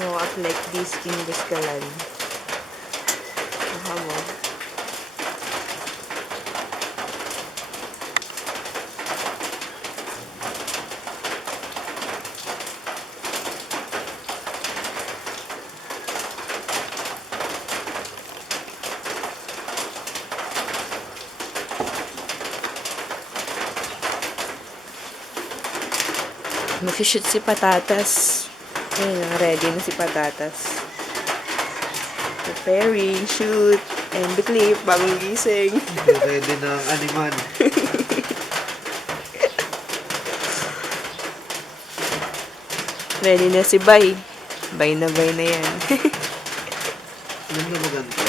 Walk like this in Buscalan. Aha mo. Mag-shoot si Patatas. Ayun na, ready na si Patatas. Preparing, shoot, and the clip, bagong gising. Ready na ang animan. Ready na si Bay. Bay na yan. Alam na maganda.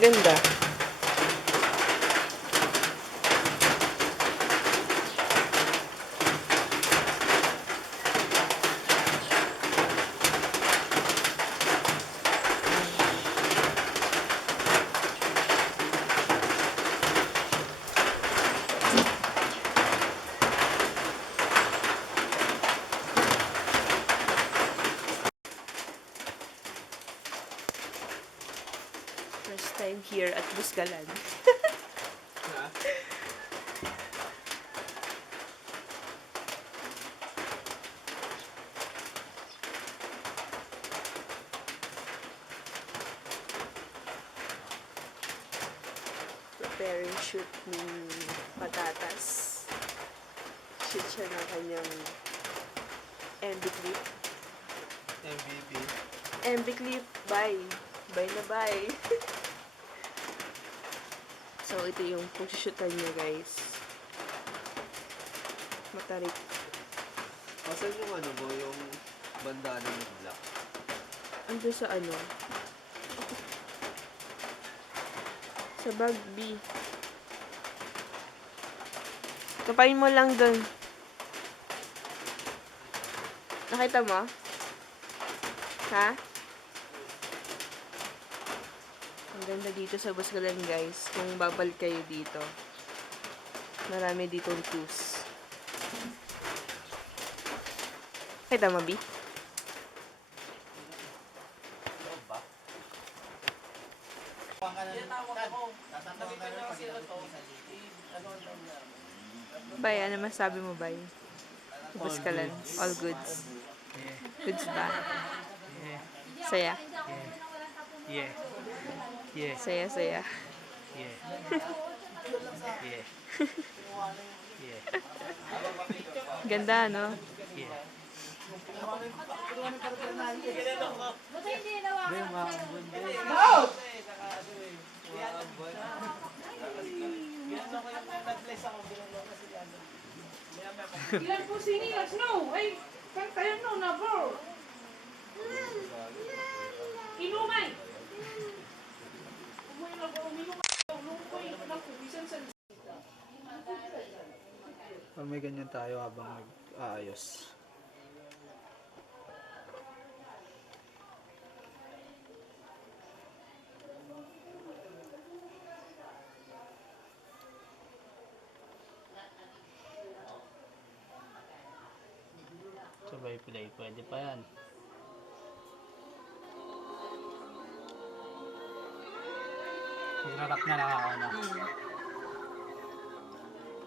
Ganda. First time here at Buscalan. Preparing shoot ni Patatas. Shoot siya ng kanyang MB clip. MVP. MB clip, bye. Bye na bye. So, ito yung pag-shootan niya, guys. Matarik. Asan yung ano mo, yung bandana ng black? Ando sa ano? Sa bag B. Tapain mo lang dun. Nakita mo? Ha? Ang ganda dito sa Buscalan, guys. Kung babalik kayo dito. Marami ditong tours. Kita mo, B? Bay, ano masabi mo, Bay? Buscalan. All goods. Goods ba? Saya? Yeah. Yeah. Saya. Yeah. Yeah. Yeah. Ganda, no? Yeah. Ilan po sinilas? No! Ay, kayo no, na bro! Inumay! Umuwi na ba? Uminom ako. Lumpoy na po. Bisan sa... May ganyan tayo habang nag-aayos. Sabay play, pwede pa yan. Nagrarak na lang ako na.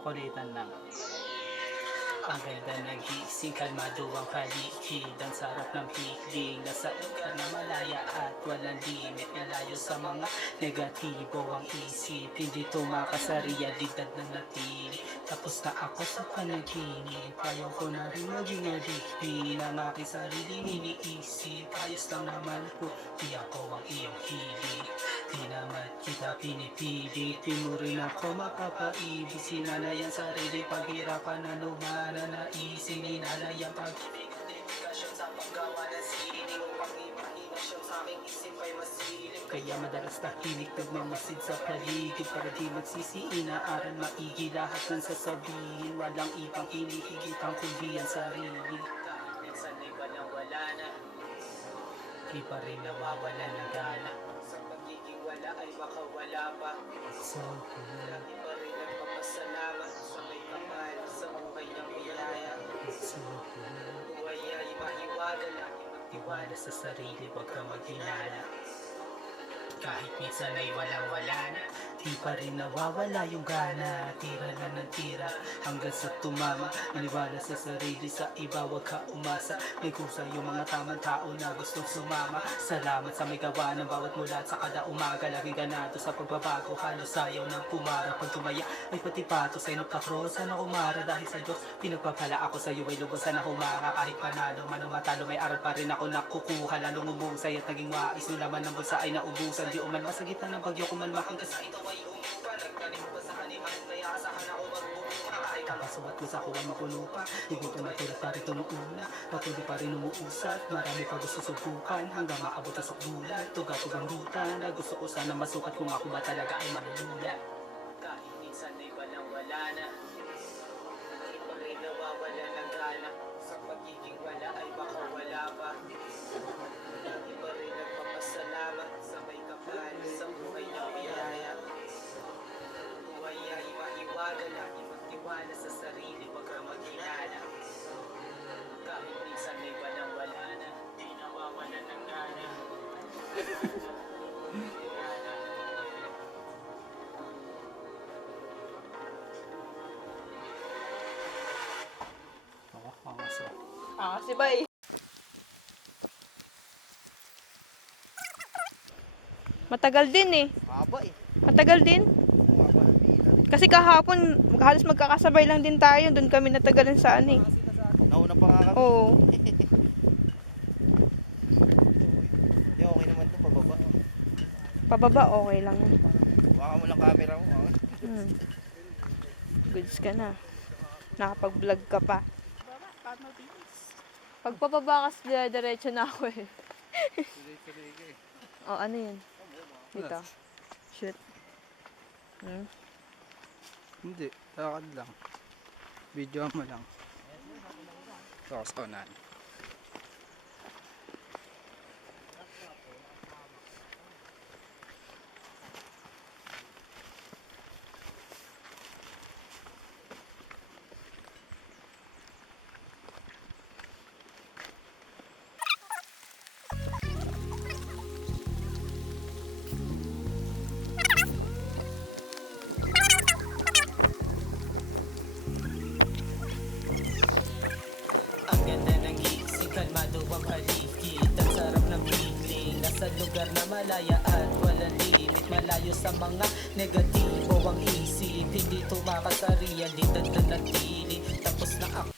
Kulitan lang. Ang ganda ng gising, kalmado ang paligid. Ang sarap ng piling, nasa ka na malaya at walang limit. Ilayo sa mga negatibo ang isip. Hindi tumakas sa realidad na natin. Tapos na ako sa panaginip. Ayaw ko na rin maging addicted. Ang aking sarili iniisip. Ayos lang naman ko, di ako ang iyong hilig. Di naman kita pinipilit. Di mo rin ako mapapaibig. Sinanayan sarili, paghirapan na luman. Naisin, ninalay ang pag-ibig at dedikasyon sa paggawa ng sining upang imahinasyon sa aking isip ay masilim. Kaya madalas tahimik nagmamasid sa paligid para di magsisi, inaaral maigi lahat ng sasabihin. Walang ibang hinihigitang kundi ang sarili. Minsan ay walang wala na, di pa rin nawawala ng gana. Sa pagiging wala ay makawala pa. So cool. Di pa rin nagpapasalamat sa may kapal sa buhay ng biyaya. So cool. Buhay ay mahirap. mahiwaga, lagi magtiwala sa sarili, wag kang maghinala. Kahit minsan ay walang-wala na, di pa rin nawawala yung gana. Tira na ng tira hanggang sa tumama. Maniwala sa sarili, sa iba wag ka umasa. May kusa yung mga tamang tao na gustong sumama. Salamat sa may gawa ng bawat mula sa kada umaga. Laging ganado sa pagbabago, halos sayaw ng kumara. Pag tumaya ay pati pato sa inok kakro. Sana kumara dahil sa Diyos pinagpapala ako sa iyo ay lubos. Sana humara kahit panalo man o matalo, may aral pa rin ako nakukuha. Lalong umusay at naging wais nung laman ng bulsa ay naubusan. Di umalma sa gitna ng bagyo kumalma hanggang sa ito ay umupa. Nagtanim ko sa haniman, may asahan ako magbubuka. Kahit ang kasubat ko sa kuwan makulupa, hindi ko matulad pa rin tumuuna. Patuloy pa rin umuusat, marami pa gusto subukan. Hanggang maabot sa sukbulan, tuga-tugang ruta na gusto ko sana masukat kung ako ba talaga ay malulula. Kahit minsan ay walang-wala na, kahit pa rin nawawala ng gana. Sa pagiging wala ay baka wala pa. Lagi pa rin nagpapasalamat sa may kapal, sa buhay na biyaya. Buhay ay mahiwaga, lagi magtiwala sa sarili, wag kang maghinala. Kahit minsan ay walang-wala na, di nawawala ng gana. Si Bay. Matagal din eh. Haba eh. Matagal din. Haba ng pila rin. Kasi kahapon, halos magkakasabay lang din tayo. Doon kami natagalan sa ano eh. Nauna pa nga kami. Oo. Yeah, okay naman to pababa. Pababa, okay lang. Baka mo lang camera mo. Hmm. Goods ka na. Nakapag-vlog ka pa. Pag pababa kasi diretso na ako eh. Oh, ano yun? Dito. Shoot. Hmm? Hindi, lakad lang. Video mo lang. Tapos unan. Ang ganda ng gising, kalmado ang paligid. Ang sarap ng feeling, nasa lugar na malaya at walang limit. Malayo sa mga negatibo ang isip, hindi tumakas sa realidad na natili. Tapos na ako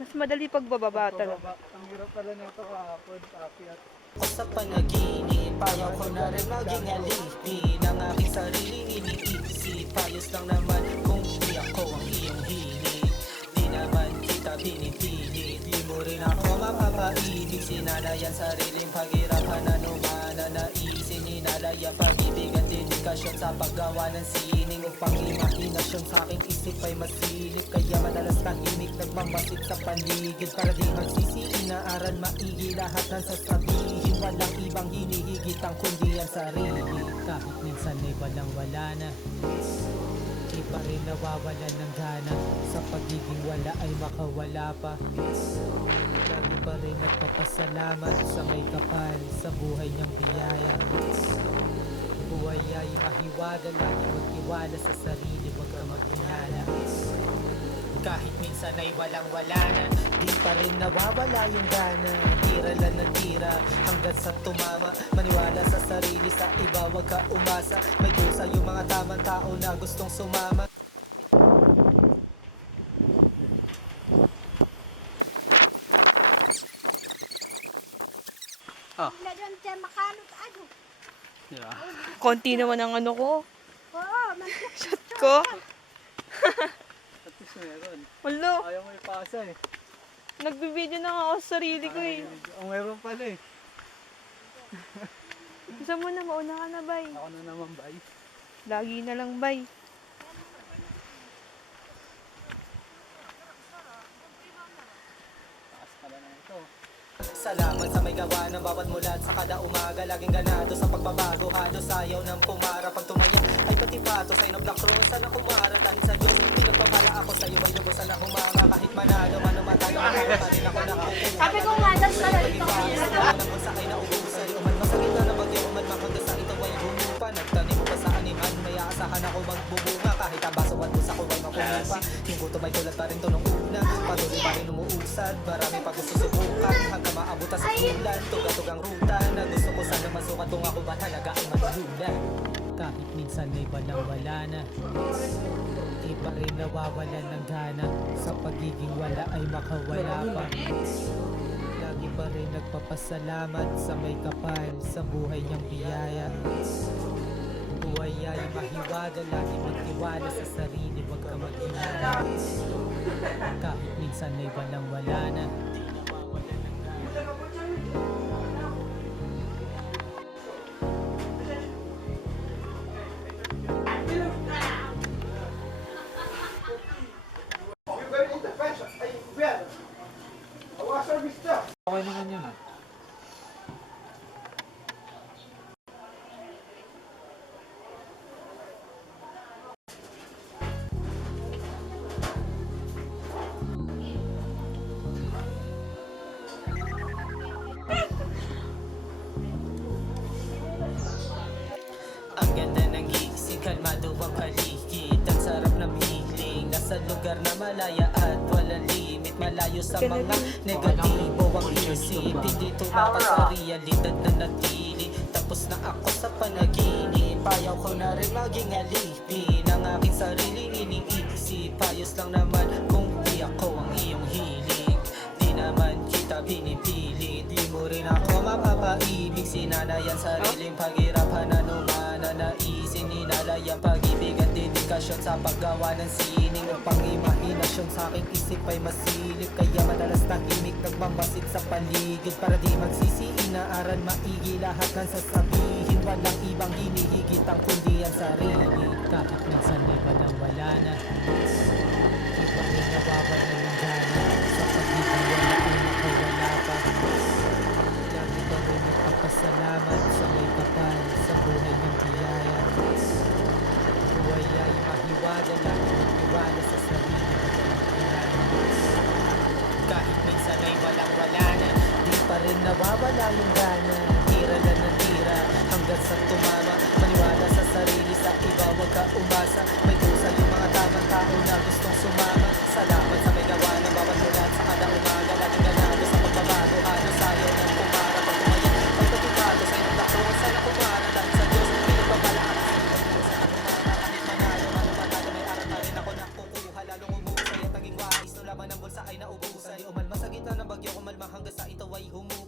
Mas madali pagbababa talaga. Ang hirap pala nito kahapon, akyat. sa panaginip. Ayaw ko na rin maging alipin ang aking sariling iniisip. Ayos lang naman kung di ako ang iyong hilig. Di naman kita pinipilit, di mo rin ako mapapaibig. Sinalayan sariling paghirapan, ano man na naisin. Inalayan pag-ibig at dedikasyon sa paggawa ng sining. Upang imahinasyon sa aking isip ay masilip. Kaya madalas tahimik nagmamasid sa paligid. Para di magsisi, inaaral maigi lahat ng sasabihin. Walang ibang hinihigit ang kundi ang sarili. Kahit minsan ay walang-wala na, di pa rin nawawalan ng gana. Sa pagiging wala ay makawala pa. Lagi pa rin nagpapasalamat sa may kapal, sa buhay niyang biyaya. Buhay ay mahiwaga, lagi magtiwala sa sarili, wag kang maghinala. Kahit minsan ay walang-wala na, di pa rin nawawala yung gana. Tira lang ng tira hanggang sa tumama. Maniwala sa sarili, sa iba wag ka umasa. May kusa yung mga tamang tao na gustong sumama. Wala doon siya makanot ano. Yeah. Konti naman ang ano ko. Oo, Shot ko. At least meron. Wala. Ayaw mo ipasa eh. Nagbibideo na nga ako sa sarili ko eh. Ang meron pala eh. Gusto mo na, mauna ka na, bay. Ako na naman ba eh. Lagi na lang, bay. Taas pala na ito. Salamat sa may gawa ng bawat mulat sa kada umaga. Laging ganado sa pagbabago, halos ayaw ng pumara. Pag tumaya ay pati pato sa inok na cross. Sana kumara dahil sa Diyos pinagpapala ako sa iyo ay lubos na humanga. Kahit manalo man o matalo, Sabi ko nga daw pala dito. Sakay na ubusan, uman masakit na bagyo, uman makagasa ito ay bumupa. Nagtanim mo pa sa animan, may aasahan ako magbubunga. Kahit ang baso at pusa ko ay makumupa. Yung gutom ay tulad pa rin to nung una. Patuloy pa rin umuusad, marami pa gusto subukan. Hanggang maabot sa ulan, tugang ruta. Na gusto ko sana masukat kung ako ba talaga ay matulunan. Kahit minsan may walang-wala na, di pa rin nawawalan ng gana. Sa pagiging wala ay makawala pa. Lagi pa rin nagpapasalamat sa may kapal sa buhay niyang biyaya. Buhay ay mahiwaga, lagi magtiwala sa sarili, wag ka mag-inala. Kahit minsan may walang-wala na, Okay naman yun ah. ang ganda ng gising, kalmado ang paligid. Ang sarap ng healing, nasa lugar na malaya at walang limit. Malayo sa mga negatibo ang isip. Hindi tumakas sa realidad na natili. Tapos na ako sa panaginip, ayaw ko na rin maging alipin. Ang aking sarili iniisip, ayos lang naman kung di ako ang iyong hiling. Di naman kita pinipili, di mo rin ako mapapaibig. Sinanayan sariling paghirapan na naisin, inalay ang pag-ibig at dedikasyon sa paggawa ng sining. Ang pang-imahinasyon sa aking isip ay masilip, kaya madalas tahimik nagmamasid sa paligid. Para di magsisi, inaaral maigi lahat ng sasabihin. Walang ibang hinihigit ang kundi ang sarili. Kahit minsan may walang-wala na, di pa rin nawawalan ng gana. Sa pagiging wala ay makawala pa. Lagi pa rin nagpapasalamat sa may kapal sa buhay ng biyaya. Buhay ay mahiwaga, lagi magtiwala sa sarili, wag kang mag-inala. Kahit minsan ay walang-wala na, di pa rin nawawala yung gana. Tira na ng tira hanggang sa tumama. Maniwala sa sarili, sa iba wag ka umasa. May kusa yung mga tamang tao na gustong sumama. Salamat sa may gawa na bawat mulat sa kada umaga. Laging ganado sa pagbabago, ano sayo ng pumara. Pag tumayan, may patupado sa inyong dako. Sana kumara dahil sa Diyos, pinagbabalaan sa iyo. Sana kumara kahit manalo, ano matalo, may aral pa rin ako nakukuha. Lalong umusay at naging wais, no laman ng bulsa ay naubusan. Di